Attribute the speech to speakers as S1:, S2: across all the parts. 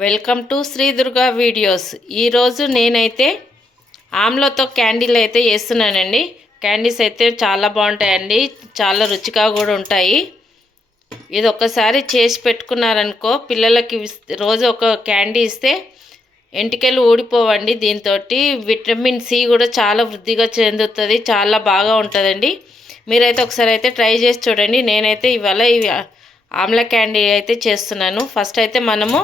S1: Welcome to Shri Durga videos. ఈరోజు నేనైతే ఆమ్లతో క్యాండీలు అయితే చేస్తున్నానండి. క్యాండీస్ అయితే చాలా బాగుంటాయండి. చాలా రుచిగా కూడా ఉంటాయి. ఇది ఒక్కసారి చేసి పెట్టుకున్నారనుకో పిల్లలకి రోజు ఒక క్యాండీ ఇస్తే ఎంటికలు ఊడిపోవండి దీంతో విటమిన్ సి కూడా చాలా వృద్ధిగా చెందుతుంది. చాలా బాగా ఉంటుందండి. మీరైతే ఒకసారి అయితే ట్రై చేసి చూడండి. నేనైతే ఇవాళ ఇవి ఆమ్ల క్యాండీ అయితే చేస్తున్నాను. ఫస్ట్ అయితే మనము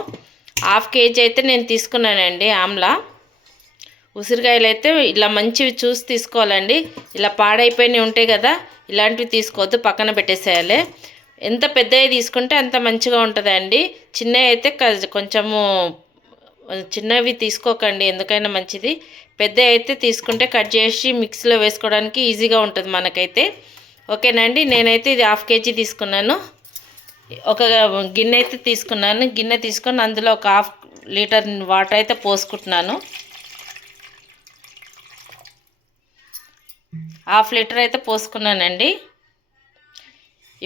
S1: హాఫ్ కేజీ అయితే నేను తీసుకున్నానండి ఆమ్లా. ఉసిరికాయలు అయితే ఇలా మంచివి చూసి తీసుకోవాలండి. ఇలా పాడైపోయినవి ఉంటాయి కదా ఇలాంటివి తీసుకోవద్దు పక్కన పెట్టేసేయాలి. ఎంత పెద్దవి తీసుకుంటే అంత మంచిగా ఉంటుందండి. చిన్నవి అయితే క- కొంచెము చిన్నవి తీసుకోకండి ఎందుకైనా మంచిది. పెద్ద అయితే తీసుకుంటే కట్ చేసి మిక్సీలో వేసుకోవడానికి ఈజీగా ఉంటుంది మనకైతే. ఓకేనండి నేనైతే ఇది హాఫ్ కేజీ తీసుకున్నాను. ఒక గిన్నె అయితే తీసుకున్నాను. గిన్నె తీసుకొని అందులో ఒక హాఫ్ లీటర్ వాటర్ అయితే పోసుకుంటున్నాను. హాఫ్ లీటర్ అయితే పోసుకున్నానండి.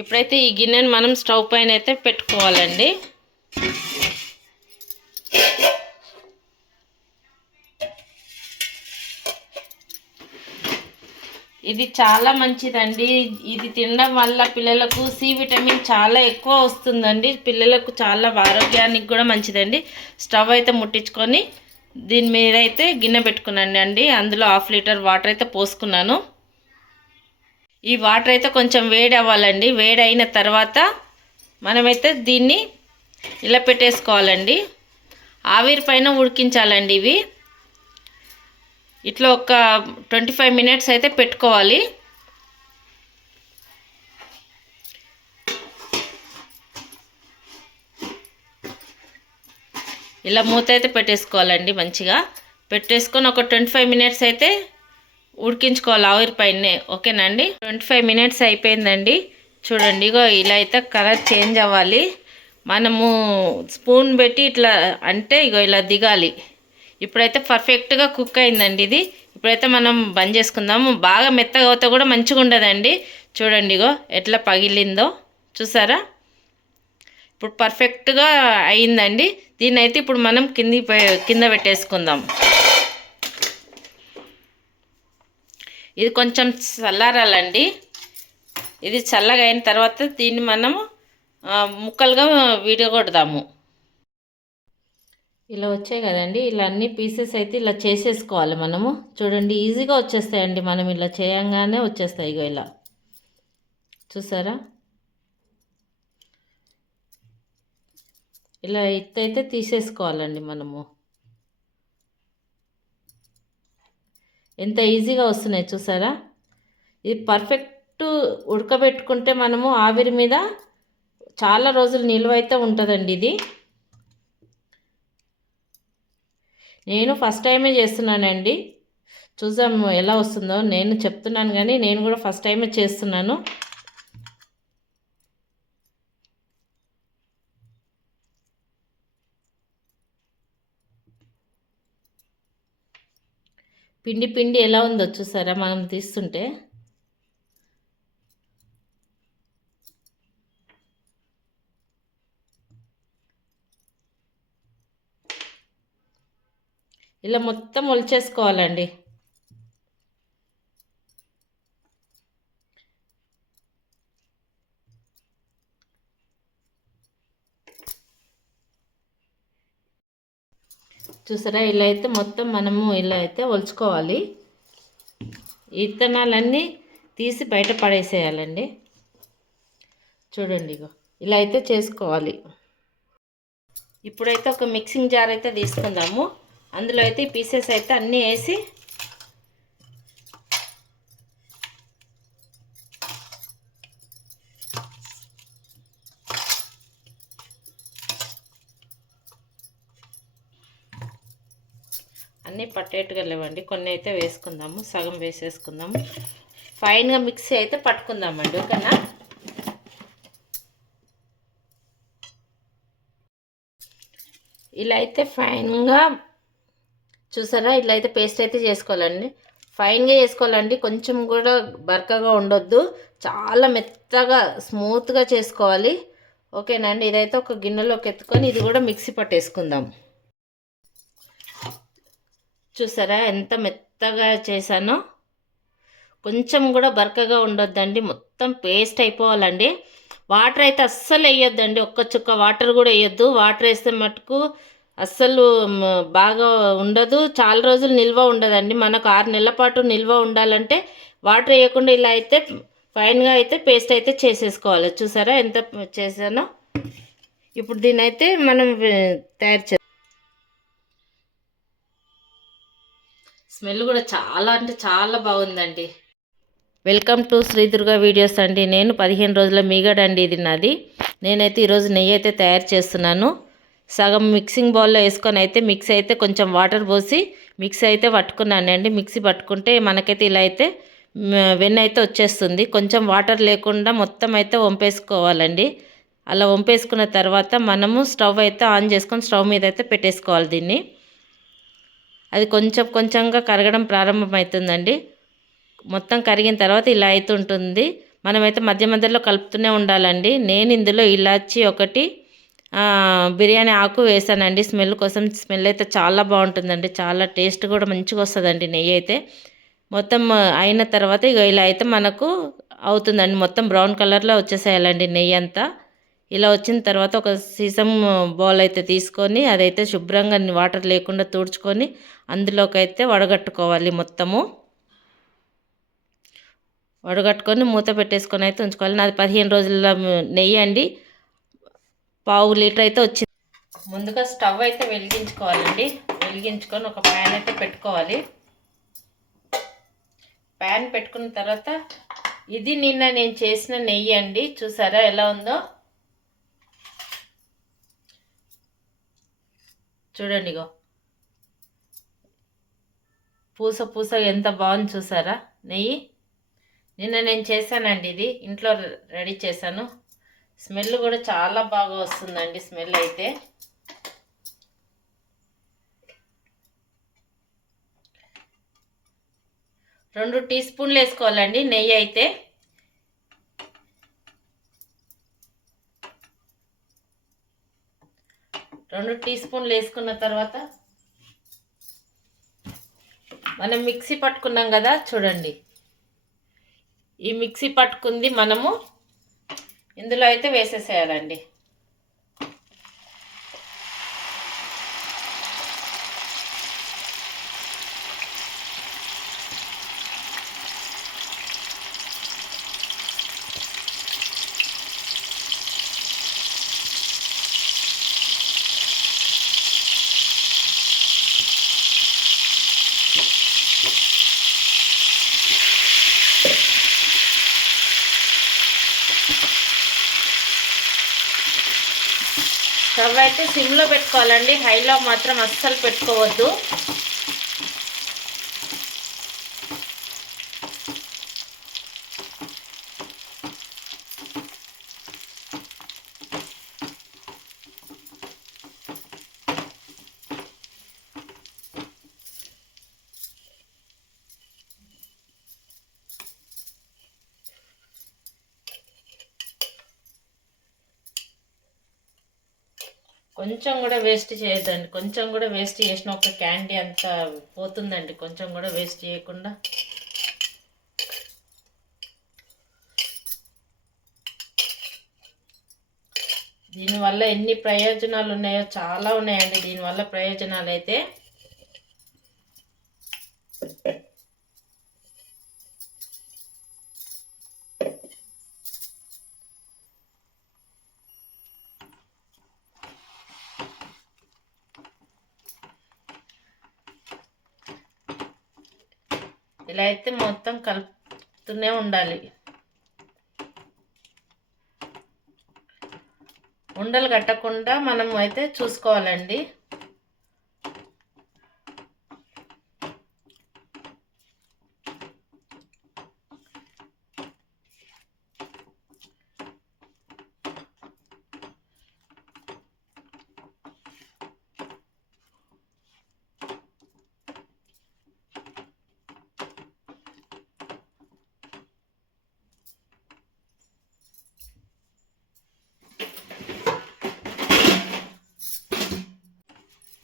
S1: ఇప్పుడైతే ఈ గిన్నెను మనం స్టవ్ పైన అయితే పెట్టుకోవాలండి. ఇది చాలా మంచిదండి. ఇది తినడం వల్ల పిల్లలకు సి విటమిన్ చాలా ఎక్కువ వస్తుందండి. పిల్లలకు చాలా ఆరోగ్యానికి కూడా మంచిదండి. స్టవ్ అయితే ముట్టించుకొని దీని మీద అయితే గిన్నె పెట్టుకున్నాను అండి అందులో హాఫ్ లీటర్ వాటర్ అయితే పోసుకున్నాను. ఈ వాటర్ అయితే కొంచెం వేడి అవ్వాలండి. వేడి అయిన తర్వాత మనమైతే దీన్ని ఇలా పెట్టేసుకోవాలండి. ఆవిరి పైన ఉడికించాలండి ఇవి. ఇట్లా ఒక ట్వంటీ ఫైవ్ మినిట్స్ అయితే పెట్టుకోవాలి. ఇలా మూత అయితే పెట్టేసుకోవాలండి మంచిగా. పెట్టేసుకొని ఒక ట్వంటీ ఫైవ్ మినిట్స్ అయితే ఉడికించుకోవాలి ఆవిరి పైనే. ఓకేనండి ట్వంటీ ఫైవ్ మినిట్స్ అయిపోయిందండి. చూడండి ఇగో ఇలా అయితే కలర్ చేంజ్ అవ్వాలి. మనము స్పూన్ పెట్టి ఇట్లా అంటే ఇగో ఇలా దిగాలి. ఇప్పుడైతే పర్ఫెక్ట్గా కుక్ అయిందండి ఇది. ఇప్పుడైతే మనం బంద్ చేసుకుందాము. బాగా మెత్తగా అవుతే కూడా మంచిగా ఉండదండి. చూడండి ఇగో ఎట్లా పగిలిందో. చూసారా? ఇప్పుడు పర్ఫెక్ట్గా అయిందండి. దీన్ని అయితే ఇప్పుడు మనం కింది కింద పెట్టేసుకుందాం. ఇది కొంచెం చల్లారాలండి. ఇది చల్లగా అయిన తర్వాత దీన్ని మనము ముక్కలుగా విడగొడదాము. ఇలా వచ్చాయి కదండి. ఇలా అన్ని పీసెస్ అయితే ఇలా చేసేసుకోవాలి మనము. చూడండి ఈజీగా వచ్చేస్తాయండి. మనం ఇలా చేయంగానే వచ్చేస్తాయి ఇగో ఇలా. చూసారా? ఇలా ఎత్తైతే తీసేసుకోవాలండి మనము. ఎంత ఈజీగా వస్తున్నాయి చూసారా? ఇది పర్ఫెక్ట్ ఉడకబెట్టుకుంటే మనము ఆవిరి మీద చాలా రోజులు నిల్వ అయితే ఉంటుందండి ఇది. నేను ఫస్ట్ టైమే చేస్తున్నానండి. చూసాం ఎలా వస్తుందో. నేను చెప్తున్నాను కానీ నేను కూడా ఫస్ట్ టైమే చేస్తున్నాను. పిండి పిండి ఎలా ఉందో చూసారా? మనం తీస్తుంటే. ఇలా మొత్తం ఒలిచేసుకోవాలండి. చూసారా? ఇలా అయితే మొత్తం మనము ఇలా అయితే ఒలుచుకోవాలి. ఇత్తనాలన్నీ తీసి బయట పడేసేయాలండి. చూడండి ఇగో ఇలా అయితే చేసుకోవాలి. ఇప్పుడైతే ఒక మిక్సింగ్ జార్ అయితే తీసుకుందాము. అందులో అయితే పీసెస్ అయితే అన్నీ వేసి అన్నీ పట్టేట్టుగా లేవండి. కొన్ని అయితే వేసుకుందాము సగం వేసేసుకుందాము. ఫైన్గా మిక్సీ అయితే పట్టుకుందామండి ఓకేనా? ఇలా అయితే ఫైన్గా చూసారా? ఇట్లా అయితే పేస్ట్ అయితే చేసుకోవాలండి. ఫైన్గా చేసుకోవాలండి. కొంచెం కూడా బరకగా ఉండొద్దు. చాలా మెత్తగా స్మూత్గా చేసుకోవాలి. ఓకేనండి ఇదైతే ఒక గిన్నెలోకి ఎత్తుకొని ఇది కూడా మిక్సీ పట్టేసుకుందాం. చూసారా? ఎంత మెత్తగా చేశానో. కొంచెం కూడా బరకగా ఉండొద్దండి. మొత్తం పేస్ట్ అయిపోవాలండి. వాటర్ అయితే అస్సలు వేయొద్దండి. ఒక్క చుక్క వాటర్ కూడా వేయొద్దు. వాటర్ వేస్తే మటుకు అస్సలు బాగా ఉండదు. చాలా రోజులు నిల్వ ఉండదండి. మనకు ఆరు నెలల పాటు నిల్వ ఉండాలంటే వాటర్ వేయకుండా ఇలా అయితే ఫైన్గా అయితే పేస్ట్ అయితే చేసేసుకోవాలి. చూసారా ఎంత చేశానో? ఇప్పుడు దీని అయితే మనం తయారు చే స్మెల్ కూడా చాలా అంటే చాలా బాగుందండి. Welcome to Shri Durga videos అండి. నేను పదిహేను రోజుల మీగడండి ఇది నాది. నేనైతే ఈరోజు నెయ్యి అయితే తయారు చేస్తున్నాను. సగం మిక్సింగ్ బౌల్లో వేసుకొని అయితే మిక్స్ అయితే కొంచెం వాటర్ పోసి మిక్సీ అయితే పట్టుకున్నానండి మిక్సీ పట్టుకుంటే మనకైతే ఇలా అయితే వెన్న అయితే వచ్చేస్తుంది. కొంచెం వాటర్ లేకుండా మొత్తం అయితే వంపేసుకోవాలండి. అలా వంపేసుకున్న తర్వాత మనము స్టవ్ అయితే ఆన్ చేసుకొని స్టవ్ మీద అయితే పెట్టేసుకోవాలి దీన్ని. అది కొంచెం కొంచెంగా కరగడం ప్రారంభమవుతుందండి. మొత్తం కరిగిన తర్వాత ఇలా అవుతుంటుంది మనమైతే మధ్య మధ్యలో కలుపుతూనే ఉండాలండి. నేను ఇందులో ఇలాచి ఒకటి బిర్యానీ ఆకు వేసానండి. స్మెల్ కోసం స్మెల్ అయితే చాలా బాగుంటుందండి. చాలా టేస్ట్ కూడా మంచిగా వస్తుందండి నెయ్యి అయితే. మొత్తం అయిన తర్వాత ఇక ఇలా అయితే మనకు అవుతుందండి. మొత్తం బ్రౌన్ కలర్లో వచ్చేసేయాలండి నెయ్యి అంతా. ఇలా వచ్చిన తర్వాత ఒక సీసం బౌల్ అయితే తీసుకొని అదైతే శుభ్రంగా వాటర్ లేకుండా తుడుచుకొని అందులోకి అయితే వడగట్టుకోవాలి మొత్తము. వడగట్టుకొని మూత పెట్టేసుకొని అయితే ఉంచుకోవాలి. నాది పదిహేను రోజుల నెయ్యి అండి. పావు లీటర్ అయితే వచ్చింది. ముందుగా స్టవ్ అయితే వెలిగించుకోవాలండి. వెలిగించుకొని ఒక ప్యాన్ అయితే పెట్టుకోవాలి. ప్యాన్ పెట్టుకున్న తర్వాత ఇది నిన్న నేను చేసిన నెయ్యి అండి. చూసారా ఎలా ఉందో? చూడండి ఇగో. పూస పూస ఎంత బాగుంది చూసారా? నెయ్యి. నిన్న నేను చేశానండి ఇది. ఇంట్లో రెడీ చేశాను. స్మెల్ కూడా చాలా బాగా వస్తుందండి స్మెల్ అయితే. రెండు టీ స్పూన్లు వేసుకోవాలండి నెయ్యి అయితే. రెండు టీ స్పూన్లు వేసుకున్న తర్వాత మనం మిక్సీ పట్టుకున్నాం కదా చూడండి. ఈ మిక్సీ పట్టుకుంది మనము ఇందులో అయితే వేసేసేయాలండి స్టవ్ అయితే సిమ్లో పెట్టుకోవాలండి. హైలో మాత్రం అస్సలు పెట్టుకోవద్దు. కొంచెం కూడా వేస్ట్ చేయొద్దండి. కొంచెం కూడా వేస్ట్ చేసిన ఒక క్యాండీ అంతా పోతుందండి. కొంచెం కూడా వేస్ట్ చేయకుండా. దీనివల్ల ఎన్ని ప్రయోజనాలు ఉన్నాయో చాలా ఉన్నాయండి. దీనివల్ల ప్రయోజనాలు అయితే అయితే మొత్తం కలుపుతూనే ఉండాలి. ఉండలు కట్టకుండా మనం అయితే చూసుకోవాలండి.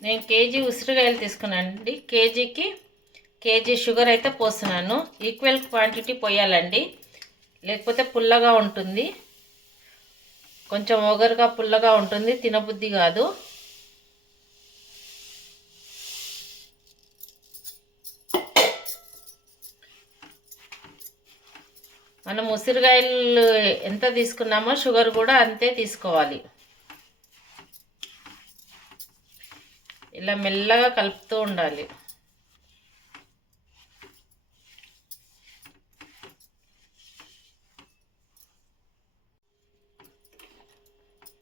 S1: నేను కేజీ ఉసిరికాయలు తీసుకున్నానండి. కేజీకి కేజీ షుగర్ అయితే పోస్తున్నాను. ఈక్వల్ క్వాంటిటీ పోయాలండి. లేకపోతే పుల్లగా ఉంటుంది. కొంచెం ఒగరుగా పుల్లగా ఉంటుంది. తినబుద్ధి కాదు. మనం ఉసిరికాయలు ఎంత తీసుకున్నామో షుగర్ కూడా అంతే తీసుకోవాలి. ఇలా మెల్లగా కలుపుతూ ఉండాలి.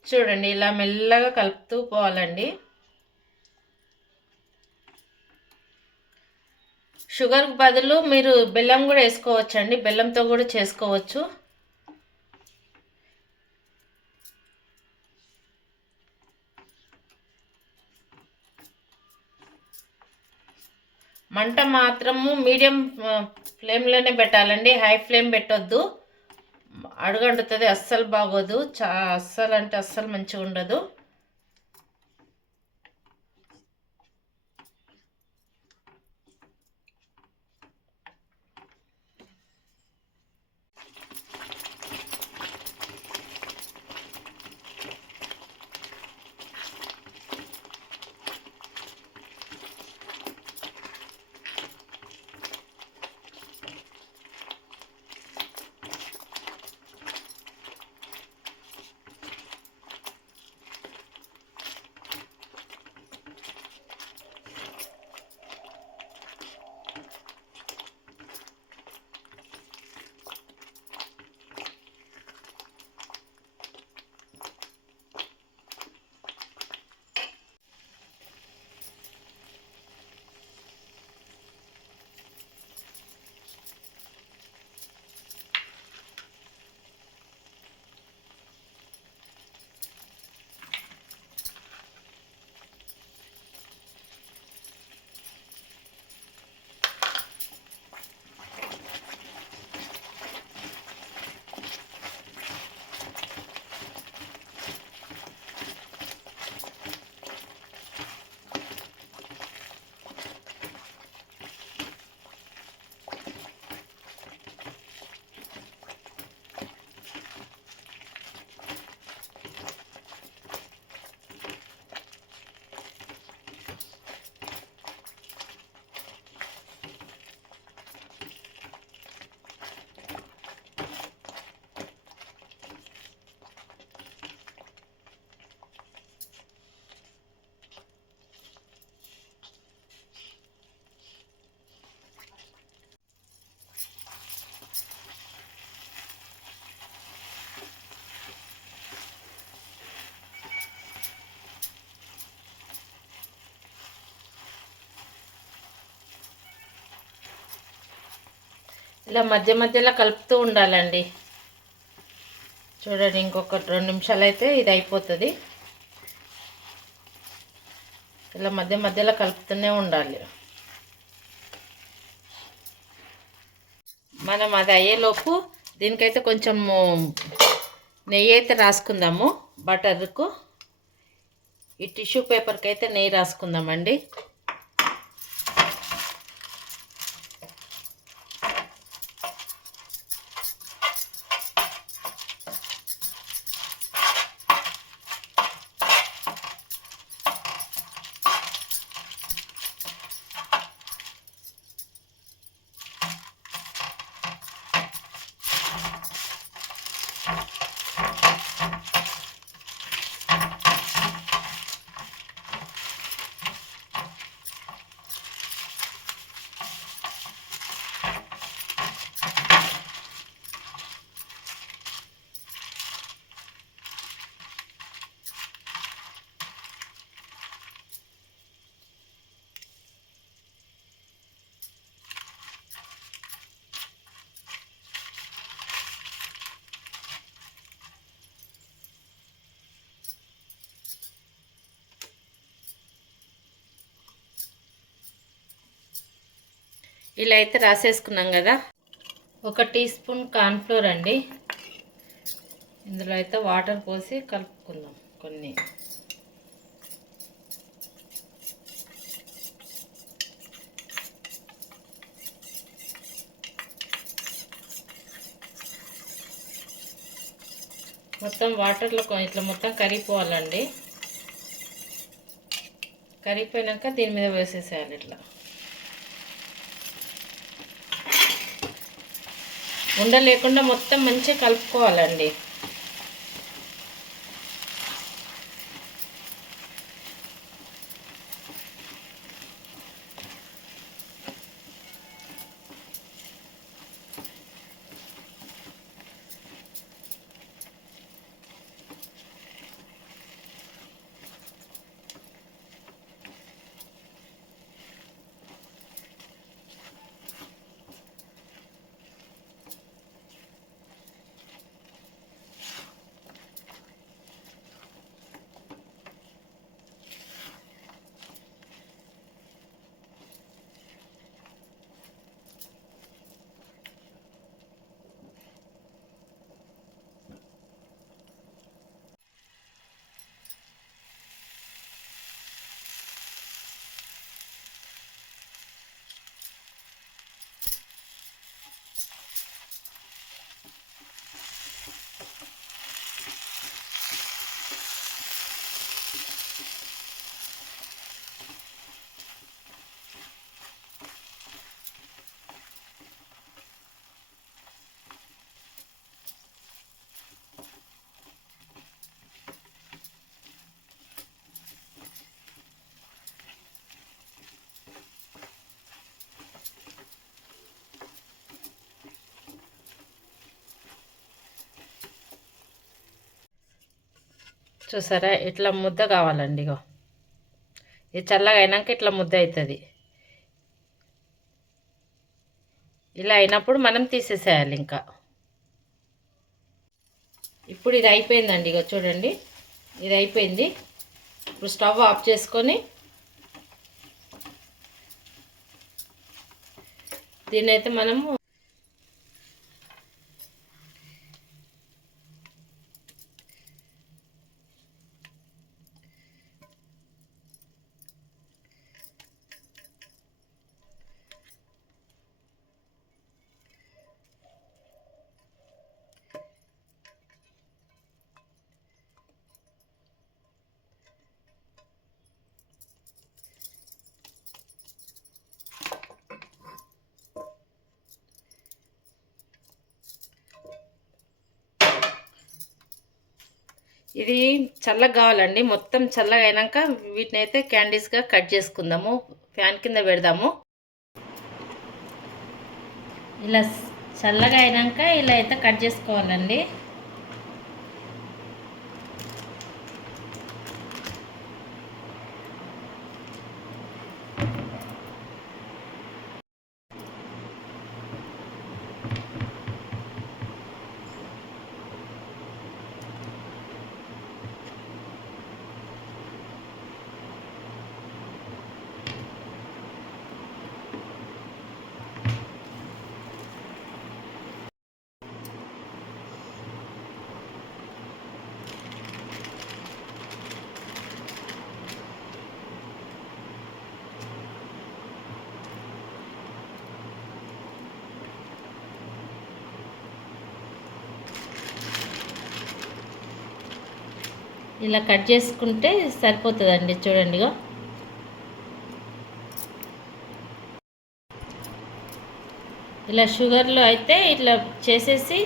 S1: చూడండి ఇలా మెల్లగా కలుపుతూ పోవాలండి. షుగర్కి బదులు మీరు బెల్లం కూడా వేసుకోవచ్చండి. బెల్లంతో కూడా చేసుకోవచ్చు. మంట మాత్రము మీడియం ఫ్లేమ్లోనే పెట్టాలండి. హై ఫ్లేమ్ పెట్టొద్దు. అడుగండుతుంది అస్సలు బాగోదు. చా అస్సలు అంటే అస్సలు మంచిగా ఉండదు ఇలా మధ్య మధ్యలో కలుపుతూ ఉండాలండి. చూడండి ఇంకొక రెండు నిమిషాలు అయితే ఇది అయిపోతుంది. ఇలా మధ్య మధ్యలో కలుపుతూనే ఉండాలి. మనం అది అయ్యేలోపు దీనికైతే కొంచెం నెయ్యి అయితే రాసుకుందాము బటర్కు. ఈ టిష్యూ పేపర్కి అయితే నెయ్యి రాసుకుందామండి. ఇలా అయితే రాసేసుకున్నాం కదా. ఒక టీ స్పూన్ కార్న్ఫ్లోర్ అండి. ఇందులో అయితే వాటర్ పోసి కలుపుకుందాం కొన్ని. మొత్తం వాటర్లో ఇట్లా మొత్తం కరిగిపోవాలండి. కరిగిపోయినాక దీని మీద వేసేసేయాలి ఇట్లా. ఉండ లేకుండా మొత్తం మంచిగా కలుపుకోవాలండి. చూసారా? ఇట్లా ముద్ద కావాలండి ఇగో. ఇది చల్లగా అయినాక ఇట్లా ముద్ద అవుతుంది ఇలా అయినప్పుడు మనం తీసేసేయాలి ఇంకా. ఇప్పుడు ఇది అయిపోయిందండి ఇగో చూడండి. ఇది అయిపోయింది. ఇప్పుడు స్టవ్ ఆఫ్ చేసుకొని దీన్నైతే మనము ఇది చల్లగా కావాలండి. మొత్తం చల్లగా అయినాక వీటిని అయితే క్యాండీస్గా కట్ చేసుకుందాము. ఫ్యాన్ కింద పెడదాము. ఇలా చల్లగా అయినాక ఇలా అయితే కట్ చేసుకోవాలండి. ఇలా కట్ చేసుకుంటే సరిపోతుందండి చూడండి ఇలా షుగర్లో అయితే ఇట్లా చేసేసి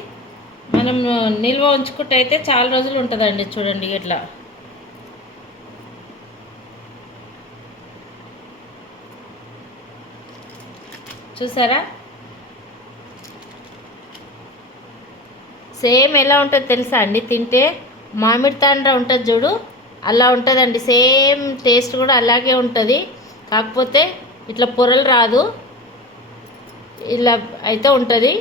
S1: మనం నిల్వ ఉంచుకుంటే అయితే చాలా రోజులు ఉంటుందండి చూడండి ఇట్లా. చూసారా? సేమ్ ఎలా ఉంటుంది తెలుసా అండి? తింటే మామిడి తాండ్ర ఉంటుంది చూడు అలా ఉంటుందండి. సేమ్ టేస్ట్ కూడా అలాగే ఉంటుంది. కాకపోతే ఇట్లా పొరలు రాదు. ఇలా అయితే ఉంటుంది.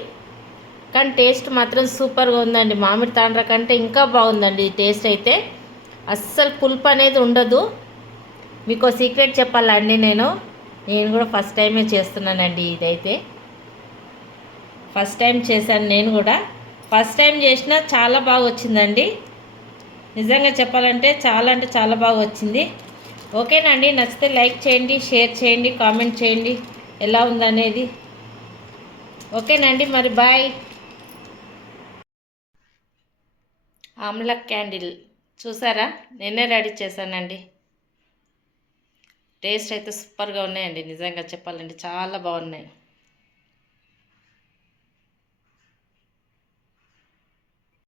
S1: కానీ టేస్ట్ మాత్రం సూపర్గా ఉందండి. మామిడి తాండ్ర కంటే ఇంకా బాగుందండి ఈ టేస్ట్ అయితే. అస్సలు పులుపు అనేది ఉండదు. మీకు సీక్రెట్ చెప్పాలండి నేను. నేను కూడా ఫస్ట్ టైమే చేస్తున్నానండి ఇదైతే. ఫస్ట్ టైం చేశాను నేను కూడా. ఫస్ట్ టైం చేసినా చాలా బాగా వచ్చిందండి. నిజంగా చెప్పాలంటే చాలా అంటే చాలా బాగా వచ్చింది. ఓకేనండి నచ్చితే లైక్ చేయండి షేర్ చేయండి కామెంట్ చేయండి ఎలా ఉందనేది. ఓకేనండి మరి బాయ్. ఆమ్ల క్యాండిల్ చూసారా? నేనే రెడీ చేశానండి. టేస్ట్ అయితే సూపర్గా ఉన్నాయండి నిజంగా చెప్పాలంటే చాలా బాగున్నాయి.